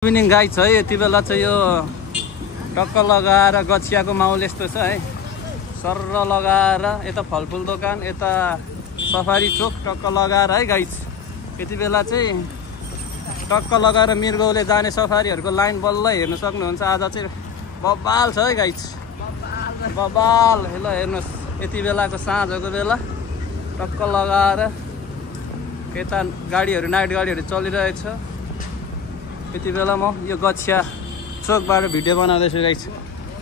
Evening guys है यति बेला चाहिँ यो टक्क लगाएर गछियाको माहौल यस्तो छ है। सर्र लगाएर यता फलफुल दोकान यता सफारी चोक टक्क लगाएर है गाइज। यति बेला चाहिँ टक्क लगाएर मृगौले जाने सफारीहरूको लाइन बल्ल हेर्न सक्नुहुन्छ। आज चाहिँ बबाल छ है गाइज, बबाल। ल हेर्नुहोस् यति बेलाको साँझको बेला टक्क लगाएर यता गाडीहरू नाइट गाडीहरू चलिरहेछ। यति बेला म यो गछिया चोकबाट भिडियो बनाउँदैछु गाइस।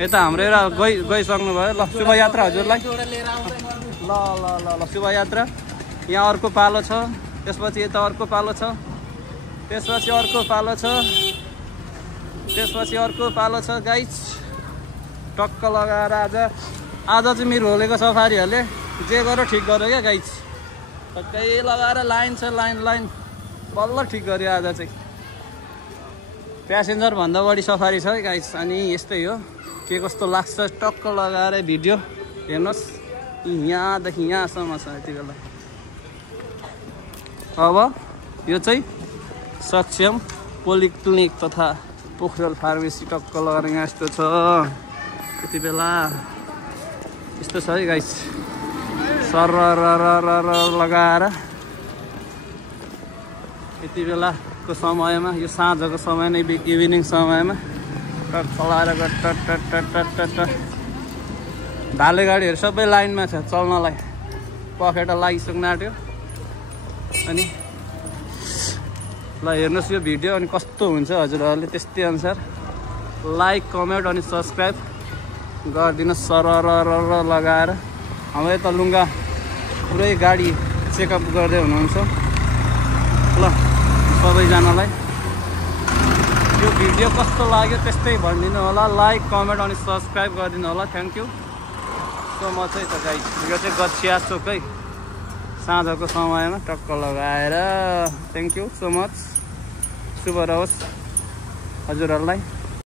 यता हाम्रो एउटा गइसक्नु भयो। ल शुभयात्रा हजुरलाई। ल ल ल ल शुभयात्रा। यहाँ अर्को पालो छ, त्यसपछि यता अर्को पालो छ, त्यसपछि अर्को पालो छ, त्यसपछि अर्को पालो छ गाइस। टक्क लगाएर आज चाहिँ मृगौलेको सफारीहरूले जे गर्यो ठिक गर्यो क्या गाइस। टक्कै लगाएर लाइन छ, लाइन बल्ल ठिक गर्यो आज चाहिँ। प्यासेन्जर भन्दा बढी सफारी छ है गाइस। अनि यस्तै हो, के कस्तो लाग्छ टक्क लगाएर भिडियो हेर्नुहोस्। यहाँदेखि यहाँसम्म छ यति बेला। अब यो चाहिँ सक्षम पोलिक्लिनिक तथा पोखरेल फार्मेसी टक्क लगाएर यहाँ यस्तो छ। यति बेला यस्तो छ है गाइस। सर लगाएर यति बेलाको समयमा, यो साँझको समय नै इभिनिङ समयमा टक्क लगाएर भाले गाडीहरू सबै लाइनमा छ चल्नलाई। पखेटा लागिसक्नु आँट्यो। अनि ल हेर्नुहोस् यो भिडियो अनि कस्तो हुन्छ हजुरहरूले त्यस्तै अनुसार लाइक कमेन्ट अनि सब्सक्राइब गरिदिनुहोस्। सरर लगाएर हाम्रो यता लुङ्गा पुरै गाडी चेकअप गर्दै हुनुहुन्छ। ल सबैजनालाई यो भिडियो कस्तो लाग्यो त्यस्तै भनिदिनु होला। लाइक कमेन्ट अनि सब्सक्राइब गरिदिनु होला। थ्याङ्क यू सो मच है त गाइस। यो चाहिँ गछिया चोकै साँझको समयमा टक्क लगाएर। Thank you so much. शुभ रहोस् हजुरहरूलाई।